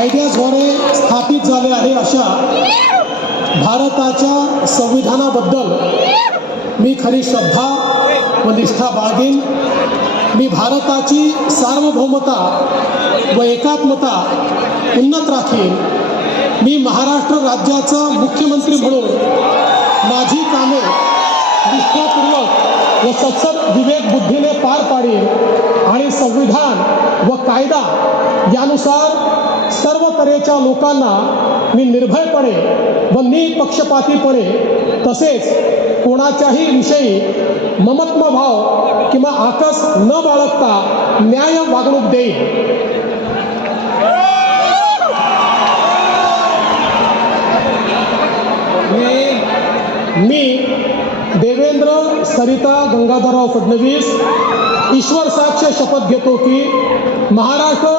कायद्याद्वारे स्थापित झाले आहे अशा भारताच्या संविधानाबद्दल मी खरी श्रद्धा व निष्ठा बाळगेन। मी भारताची सार्वभौमता व एकात्मता उन्नत राखीन। मी महाराष्ट्र राज्याचा मुख्यमंत्री म्हणून माझी कामे निष्ठापूर्वक व सत्सद विवेक बुद्धीने पार पाडीन आणि संविधान व कायदा यानुसार सर्व तऱ्हेच्या लोकांना मी निर्भयपणे व निपक्षपातीपणे तसेच कोणाच्याही विषयी ममत्वभाव किंवा आकस न बाळगता न्याय वागणूक देईन। मी देवेंद्र सरिता गंगाधरराव फडणवीस ईश्वर साक्ष शपथ घेतो की महाराष्ट्र